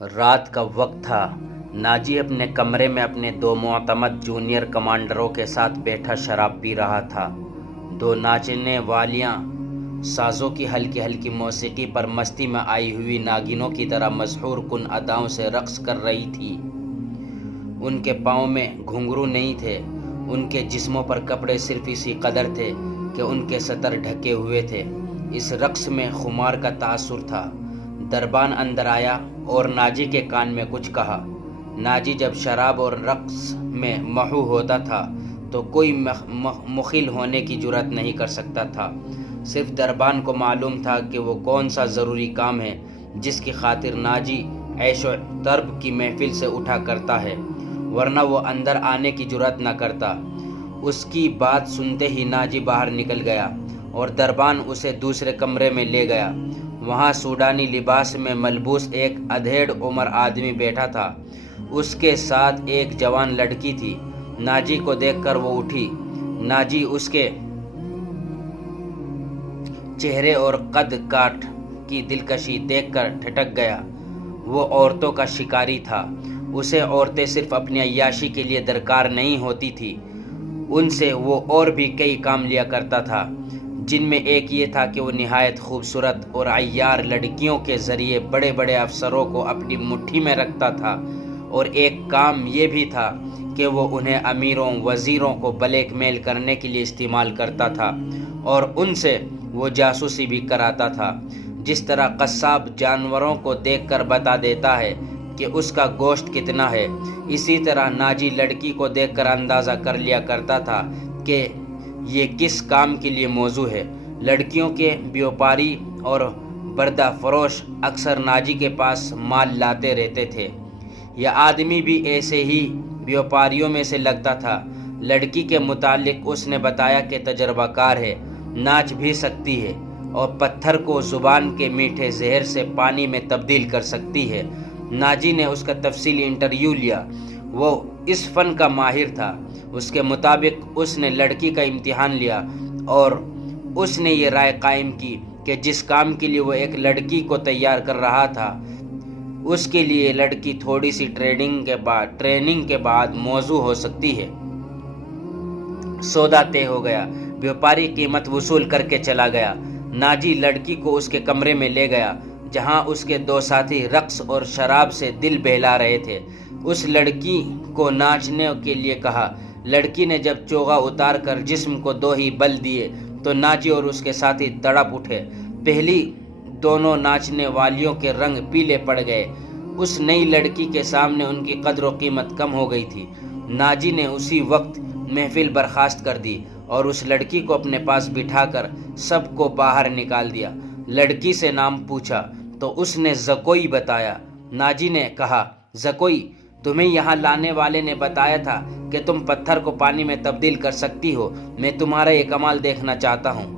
رات کا وقت تھا۔ ناجی اپنے کمرے میں اپنے دو معتمد جونیئر کمانڈروں کے ساتھ بیٹھا شراب پی رہا تھا۔ دو ناچنے والیاں سازوں کی ہلکی ہلکی موسیقی پر مستی میں آئی ہوئی ناگنوں کی طرح مسحور کن اداؤں سے رقص کر رہی تھی۔ ان کے پاؤں میں گھنگرو نہیں تھے، ان کے جسموں پر کپڑے صرف اسی قدر تھے کہ ان کے سطر ڈھکے ہوئے تھے۔ اس رقص میں خمار کا تاثر تھا۔ دربان اندر آیا اور ناجی کے کان میں کچھ کہا۔ ناجی جب شراب اور رقص میں محو ہوتا تھا تو کوئی مخل ہونے کی جرأت نہیں کر سکتا تھا۔ صرف دربان کو معلوم تھا کہ وہ کون سا ضروری کام ہے جس کی خاطر ناجی عیش و طرب کی محفل سے اٹھا کرتا ہے، ورنہ وہ اندر آنے کی جرأت نہ کرتا۔ اس کی بات سنتے ہی ناجی باہر نکل گیا اور دربان اسے دوسرے کمرے میں لے گیا۔ وہاں سوڈانی لباس میں ملبوس ایک ادھیڑ عمر آدمی بیٹھا تھا۔ اس کے ساتھ ایک جوان لڑکی تھی۔ ناجی کو دیکھ کر وہ اٹھی۔ ناجی اس کے چہرے اور قد کاٹ کی دلکشی دیکھ کر ٹھٹک گیا۔ وہ عورتوں کا شکاری تھا۔ اسے عورتیں صرف اپنی عیاشی کے لیے درکار نہیں ہوتی تھی، ان سے وہ اور بھی کئی کام لیا کرتا تھا، جن میں ایک یہ تھا کہ وہ نہایت خوبصورت اور عیار لڑکیوں کے ذریعے بڑے بڑے افسروں کو اپنی مٹھی میں رکھتا تھا، اور ایک کام یہ بھی تھا کہ وہ انہیں امیروں وزیروں کو بلیک میل کرنے کے لیے استعمال کرتا تھا، اور ان سے وہ جاسوسی بھی کراتا تھا۔ جس طرح قصاب جانوروں کو دیکھ کر بتا دیتا ہے کہ اس کا گوشت کتنا ہے، اسی طرح ناجی لڑکی کو دیکھ کر اندازہ کر لیا کرتا تھا کہ یہ کس کام کے لیے موزوں ہے۔ لڑکیوں کے بیوپاری اور بردہ فروش اکثر ناجی کے پاس مال لاتے رہتے تھے۔ یہ آدمی بھی ایسے ہی بیوپاریوں میں سے لگتا تھا۔ لڑکی کے متعلق اس نے بتایا کہ تجربہ کار ہے، ناچ بھی سکتی ہے، اور پتھر کو زبان کے میٹھے زہر سے پانی میں تبدیل کر سکتی ہے۔ ناجی نے اس کا تفصیلی انٹرویو لیا۔ وہ اس فن کا ماہر تھا۔ اس کے مطابق اس نے لڑکی کا امتحان لیا اور اس نے یہ رائے قائم کی کہ جس کام کے لیے وہ ایک لڑکی کو تیار کر رہا تھا، اس کے لیے لڑکی تھوڑی سی ٹریننگ کے بعد موزوں ہو سکتی ہے۔ سودا طے ہو گیا۔ بیوپاری قیمت وصول کر کے چلا گیا۔ ناجی لڑکی کو اس کے کمرے میں لے گیا جہاں اس کے دو ساتھی رقص اور شراب سے دل بہلا رہے تھے۔ اس لڑکی کو ناچنے کے لیے کہا۔ لڑکی نے جب چوغا اتار کر جسم کو دو ہی بل دیے تو ناجی اور اس کے ساتھی تڑپ اٹھے۔ پہلی دونوں ناچنے والیوں کے رنگ پیلے پڑ گئے۔ اس نئی لڑکی کے سامنے ان کی قدر و قیمت کم ہو گئی تھی۔ ناجی نے اسی وقت محفل برخاست کر دی اور اس لڑکی کو اپنے پاس بٹھا کر سب کو باہر نکال دیا۔ لڑکی سے نام پوچھا تو اس نے زکوئی بتایا۔ ناجی نے کہا، زکوئی، تمہیں یہاں لانے والے نے بتایا تھا کہ تم پتھر کو پانی میں تبدیل کر سکتی ہو۔ میں تمہارا یہ کمال دیکھنا چاہتا ہوں۔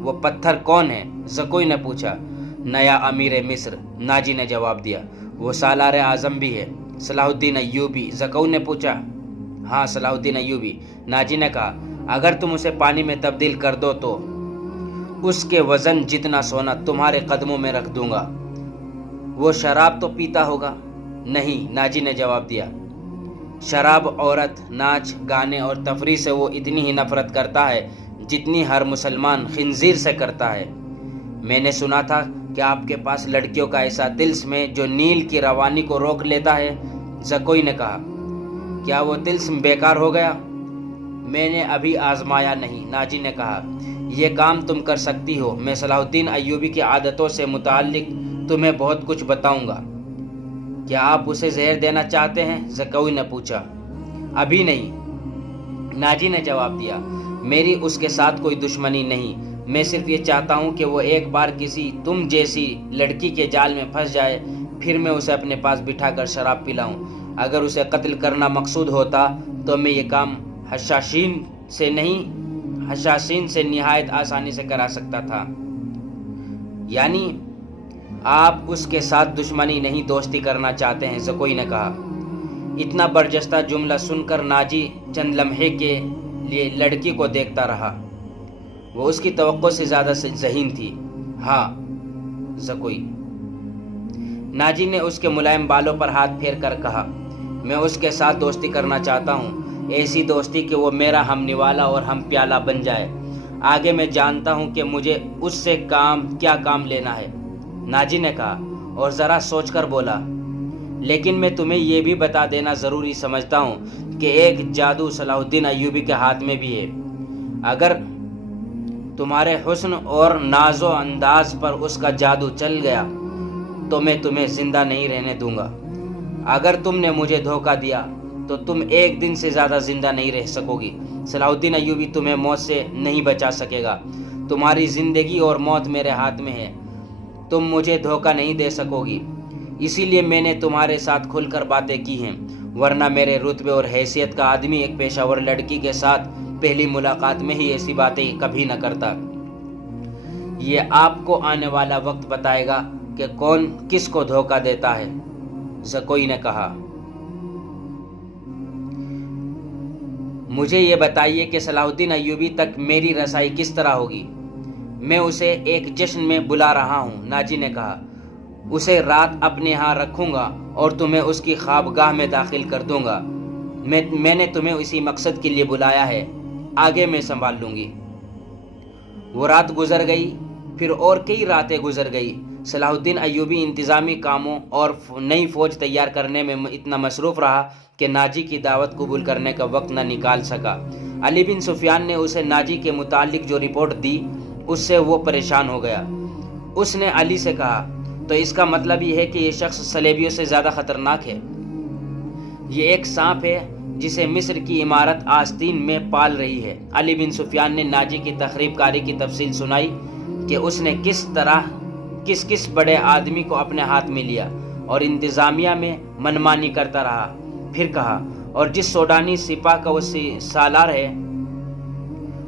وہ پتھر کون ہے؟ زکوئی نے پوچھا۔ نیا امیر مصر، ناجی نے جواب دیا۔ وہ سالار اعظم بھی ہے، صلاح الدین ایوبی؟ زکوئی نے پوچھا۔ ہاں، صلاح الدین ایوبی، ناجی نے کہا۔ اگر تم اسے پانی میں تبدیل کر دو تو اس کے وزن جتنا سونا تمہارے قدموں میں رکھ دوں گا۔ وہ شراب تو پیتا ہوگا؟ نہیں، ناجی نے جواب دیا۔ شراب، عورت، ناچ گانے اور تفریح سے وہ اتنی ہی نفرت کرتا ہے جتنی ہر مسلمان خنزیر سے کرتا ہے۔ میں نے سنا تھا کہ آپ کے پاس لڑکیوں کا ایسا طلسم ہے جو نیل کی روانی کو روک لیتا ہے، زکوئی نے کہا۔ کیا وہ طلسم بیکار ہو گیا؟ میں نے ابھی آزمایا نہیں، ناجی نے کہا۔ یہ کام تم کر سکتی ہو۔ میں صلاح الدین ایوبی کی عادتوں سے متعلق تمہیں بہت کچھ بتاؤں گا۔ کیا آپ اسے زہر دینا چاہتے ہیں؟ زکوئی نے پوچھا۔ ابھی نہیں، ناجی نے جواب دیا۔ میری اس کے ساتھ کوئی دشمنی نہیں، میں صرف یہ چاہتا ہوں کہ وہ ایک بار کسی تم جیسی لڑکی کے جال میں پھنس جائے، پھر میں اسے اپنے پاس بٹھا کر شراب پلاؤں۔ اگر اسے قتل کرنا مقصود ہوتا تو میں یہ کام حشاشین سے نہایت آسانی سے کرا سکتا تھا۔ یعنی آپ اس کے ساتھ دشمنی نہیں، دوستی کرنا چاہتے ہیں، زکوئی نے کہا۔ اتنا برجستہ جملہ سن کر ناجی چند لمحے کے لیے لڑکی کو دیکھتا رہا۔ وہ اس کی توقع سے زیادہ ذہین تھی۔ ہاں، زکوئی۔ ناجی نے اس کے ملائم بالوں پر ہاتھ پھیر کر کہا، میں اس کے ساتھ دوستی کرنا چاہتا ہوں، ایسی دوستی کہ وہ میرا ہم نوالا اور ہم پیالہ بن جائے۔ آگے میں جانتا ہوں کہ مجھے اس سے کیا کام لینا ہے۔ ناجی نے کہا اور ذرا سوچ کر بولا، لیکن میں تمہیں یہ بھی بتا دینا ضروری سمجھتا ہوں کہ ایک جادو صلاح الدین ایوبی کے ہاتھ میں بھی ہے۔ اگر تمہارے حسن اور ناز و انداز پر اس کا جادو چل گیا تو میں تمہیں زندہ نہیں رہنے دوں گا۔ اگر تم نے مجھے دھوکہ دیا تو تم ایک دن سے زیادہ زندہ نہیں رہ سکو گی۔ صلاح الدین ایوبی تمہیں موت سے نہیں بچا سکے گا۔ تمہاری زندگی اور موت میرے ہاتھ میں ہے۔ تم مجھے دھوکہ نہیں دے سکو گی، اسی لیے میں نے تمہارے ساتھ کھل کر باتیں کی ہیں، ورنہ میرے رتبے اور حیثیت کا آدمی ایک پیشہ ور لڑکی کے ساتھ پہلی ملاقات میں ہی ایسی باتیں کبھی نہ کرتا۔ یہ آپ کو آنے والا وقت بتائے گا کہ کون کس کو دھوکہ دیتا ہے، زکوئی نے کہا۔ مجھے یہ بتائیے کہ صلاح الدین ایوبی تک میری رسائی کس طرح ہوگی؟ میں اسے ایک جشن میں بلا رہا ہوں، ناجی نے کہا۔ اسے رات اپنے ہاں رکھوں گا اور تمہیں اس کی خوابگاہ میں داخل کر دوں گا۔ میں نے تمہیں اسی مقصد کے لیے بلایا ہے، آگے میں سنبھال لوں گی۔ وہ رات گزر گئی، پھر اور کئی راتیں گزر گئی۔ صلاح الدین ایوبی انتظامی کاموں اور نئی فوج تیار کرنے میں اتنا مصروف رہا کہ ناجی کی دعوت قبول کرنے کا وقت نہ نکال سکا۔ علی بن سفیان نے اسے ناجی کے متعلق جو رپورٹ دی اس سے وہ پریشان ہو گیا۔ اس نے علی سے کہا، تو اس کا مطلب یہ ہے کہ یہ شخص صلیبیوں سے زیادہ خطرناک ہے؟ یہ ایک سانپ ہے جسے مصر کی عمارت آستین میں پال رہی ہے۔ علی بن سفیان نے ناجی کی تخریب کاری کی تفصیل سنائی کہ اس نے کس طرح کس بڑے آدمی کو اپنے ہاتھ میں لیا اور انتظامیہ میں منمانی کرتا رہا۔ پھر کہا، اور جس سوڈانی سپاہ کا وہ سالار ہے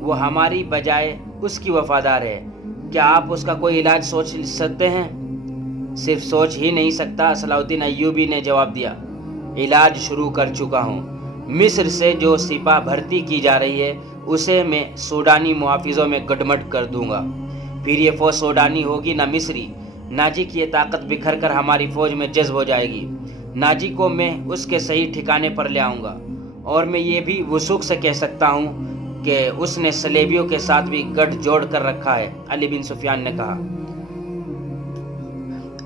وہ ہماری بجائے اس کی وفادار ہے۔ کیا آپ اس کا کوئی علاج سوچ سکتے ہیں؟ صرف سوچ ہی نہیں سکتا، صلاح الدین ایوبی نے جواب دیا، علاج شروع کر چکا ہوں۔ مصر سے جو سپاہ بھرتی کی جا رہی ہے اسے میں سوڈانی محافظوں میں گڈمڈ کر دوں گا، پھر یہ فوج سوڈانی ہوگی نہ مصری۔ ناجی کی یہ طاقت بکھر کر ہماری فوج میں جذب ہو جائے گی۔ ناجی کو میں اس کے صحیح ٹھکانے پر لے آؤں گا، اور میں یہ بھی وثوق سے کہہ سکتا ہوں کہ اس نے صلیبیوں کے ساتھ بھی گٹھ جوڑ کر رکھا ہے۔ علی بن سفیان نے کہا،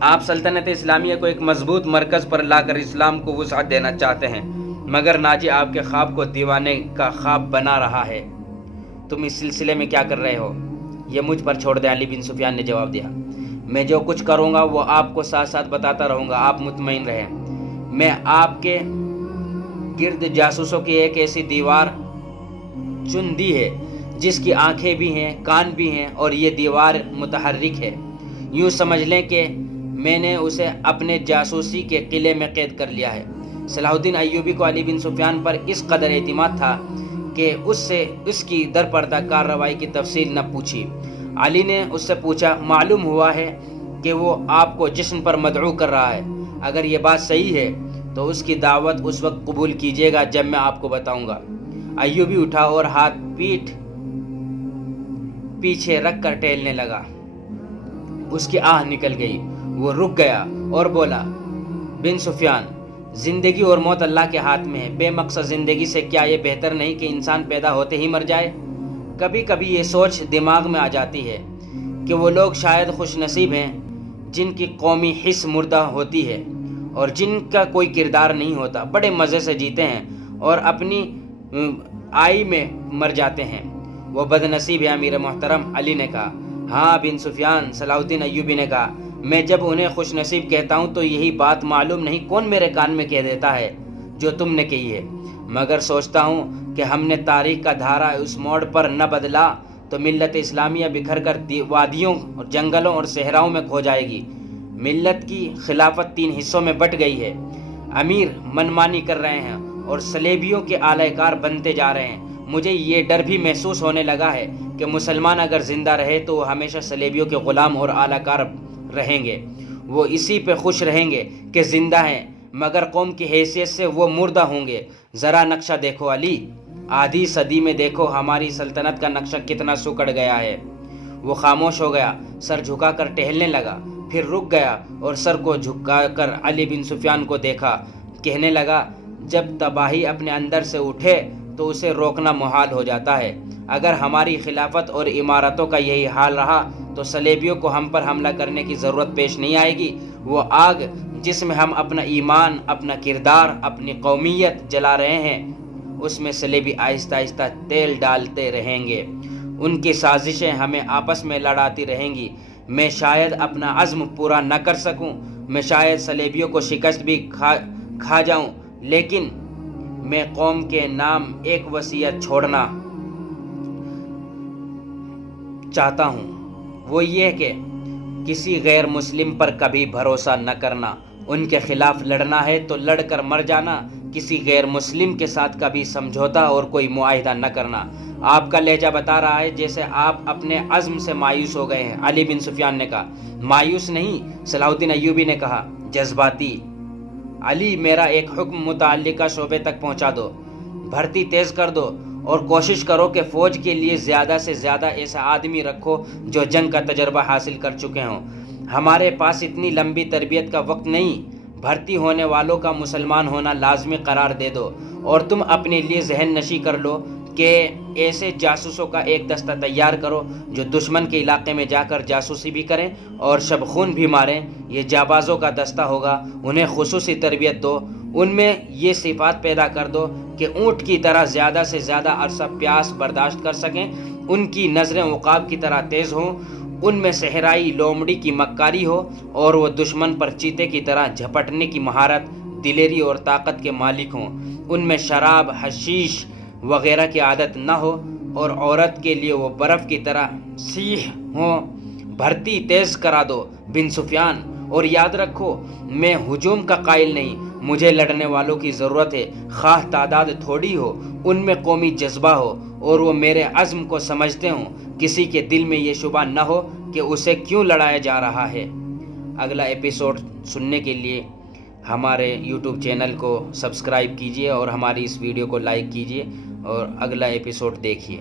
آپ سلطنت اسلامیہ کو ایک مضبوط مرکز پر لا کر اسلام کو وسعت دینا چاہتے ہیں، مگر ناجی آپ کے خواب کو دیوانے کا خواب بنا رہا ہے۔ تم اس سلسلے میں کیا کر رہے ہو یہ مجھ پر چھوڑ دیں، علی بن سفیان نے جواب دیا۔ میں جو کچھ کروں گا وہ آپ کو ساتھ ساتھ بتاتا رہوں گا، آپ مطمئن رہیں۔ میں آپ کے گرد جاسوسوں کی ایک ایسی دیوار چن دی ہے جس کی آنکھیں بھی ہیں، کان بھی ہیں، اور یہ دیوار متحرک ہے۔ یوں سمجھ لیں کہ میں نے اسے اپنے جاسوسی کے قلعے میں قید کر لیا ہے۔ صلاح الدین ایوبی کو علی بن سفیان پر اس قدر اعتماد تھا کہ اس سے اس کی درپردہ کارروائی کی تفصیل نہ پوچھی۔ علی نے اس سے پوچھا، معلوم ہوا ہے کہ وہ آپ کو جشن پر مدعو کر رہا ہے، اگر یہ بات صحیح ہے تو اس کی دعوت اس وقت قبول کیجیے گا جب میں آپ کو بتاؤں گا۔ ایوبی اٹھا اور ہاتھ پیچھے رکھ کر ٹہلنے لگا۔ اس کی آہ نکل گئی، وہ رک گیا اور بولا، بن سفیان، زندگی اور موت اللہ کے ہاتھ میں ہے۔ بے مقصد زندگی سے کیا یہ بہتر نہیں کہ انسان پیدا ہوتے ہی مر جائے؟ کبھی کبھی یہ سوچ دماغ میں آ جاتی ہے کہ وہ لوگ شاید خوش نصیب ہیں جن کی قومی حس مردہ ہوتی ہے اور جن کا کوئی کردار نہیں ہوتا، بڑے مزے سے جیتے ہیں اور اپنی آئی میں مر جاتے ہیں۔ وہ بد نصیب ہے امیر محترم، علی نے کہا۔ ہاں بن سفیان، صلاح الدین ایوبی نے کہا، میں جب انہیں خوش نصیب کہتا ہوں تو یہی بات معلوم نہیں کون میرے کان میں کہہ دیتا ہے جو تم نے کہی ہے، مگر سوچتا ہوں کہ ہم نے تاریخ کا دھارا اس موڑ پر نہ بدلا تو ملت اسلامیہ بکھر کر وادیوں اور جنگلوں اور صحراؤں میں کھو جائے گی۔ ملت کی خلافت 3 حصوں میں بٹ گئی ہے، امیر منمانی کر رہے ہیں اور صلیبیوں کے اعلی کار بنتے جا رہے ہیں۔ مجھے یہ ڈر بھی محسوس ہونے لگا ہے کہ مسلمان اگر زندہ رہے تو وہ ہمیشہ صلیبیوں کے غلام اور اعلی کار رہیں گے۔ وہ اسی پہ خوش رہیں گے کہ زندہ ہیں، مگر قوم کی حیثیت سے وہ مردہ ہوں گے۔ ذرا نقشہ دیکھو علی، آدھی صدی میں دیکھو ہماری سلطنت کا نقشہ کتنا سکڑ گیا ہے۔ وہ خاموش ہو گیا، سر جھکا کر ٹہلنے لگا۔ پھر رک گیا اور سر کو جھکا کر علی بن سفیان کو دیکھا. کہنے لگا جب تباہی اپنے اندر سے اٹھے تو اسے روکنا محال ہو جاتا ہے. اگر ہماری خلافت اور امارتوں کا یہی حال رہا تو صلیبیوں کو ہم پر حملہ کرنے کی ضرورت پیش نہیں آئے گی. وہ آگ جس میں ہم اپنا ایمان، اپنا کردار، اپنی قومیت جلا رہے ہیں، اس میں صلیبی آہستہ آہستہ تیل ڈالتے رہیں گے. ان کی سازشیں ہمیں آپس میں لڑاتی رہیں گی. میں شاید اپنا عزم پورا نہ کر سکوں، میں شاید صلیبیوں کو شکست بھی کھا جاؤں، لیکن میں قوم کے نام ایک وصیت چھوڑنا چاہتا ہوں. وہ یہ کہ کسی غیر مسلم پر کبھی بھروسہ نہ کرنا. ان کے خلاف لڑنا ہے تو لڑ کر مر جانا. کسی غیر مسلم کے ساتھ کبھی سمجھوتا اور کوئی معاہدہ نہ کرنا. آپ کا لہجہ بتا رہا ہے جیسے آپ اپنے عزم سے مایوس ہو گئے ہیں. علی بن سفیان نے کہا. مایوس نہیں، صلاح الدین ایوبی نے کہا، جذباتی. علی، میرا ایک حکم متعلقہ شعبے تک پہنچا دو. بھرتی تیز کر دو اور کوشش کرو کہ فوج کے لیے زیادہ سے زیادہ ایسا آدمی رکھو جو جنگ کا تجربہ حاصل کر چکے ہوں. ہمارے پاس اتنی لمبی تربیت کا وقت نہیں. بھرتی ہونے والوں کا مسلمان ہونا لازمی قرار دے دو اور تم اپنے لیے ذہن نشی کر لو کہ ایسے جاسوسوں کا ایک دستہ تیار کرو جو دشمن کے علاقے میں جا کر جاسوسی بھی کریں اور شب خون بھی ماریں. یہ جابازوں کا دستہ ہوگا. انہیں خصوصی تربیت دو. ان میں یہ صفات پیدا کر دو کہ اونٹ کی طرح زیادہ سے زیادہ عرصہ پیاس برداشت کر سکیں. ان کی نظریں عقاب کی طرح تیز ہوں. ان میں صحرائی لومڑی کی مکاری ہو اور وہ دشمن پر چیتے کی طرح جھپٹنے کی مہارت، دلیری اور طاقت کے مالک ہوں. ان میں شراب، حشیش وغیرہ کی عادت نہ ہو اور عورت کے لیے وہ برف کی طرح سیح ہوں. بھرتی تیز کرا دو بن سفیان، اور یاد رکھو میں ہجوم کا قائل نہیں. مجھے لڑنے والوں کی ضرورت ہے، خواہ تعداد تھوڑی ہو، ان میں قومی جذبہ ہو اور وہ میرے عزم کو سمجھتے ہوں. کسی کے دل میں یہ شبہ نہ ہو کہ اسے کیوں لڑایا جا رہا ہے. اگلا ایپیسوڈ سننے کے لیے ہمارے یوٹیوب چینل کو سبسکرائب کیجیے اور ہماری اس ویڈیو کو لائک کیجیے اور اگلا ایپیسوڈ دیکھیے.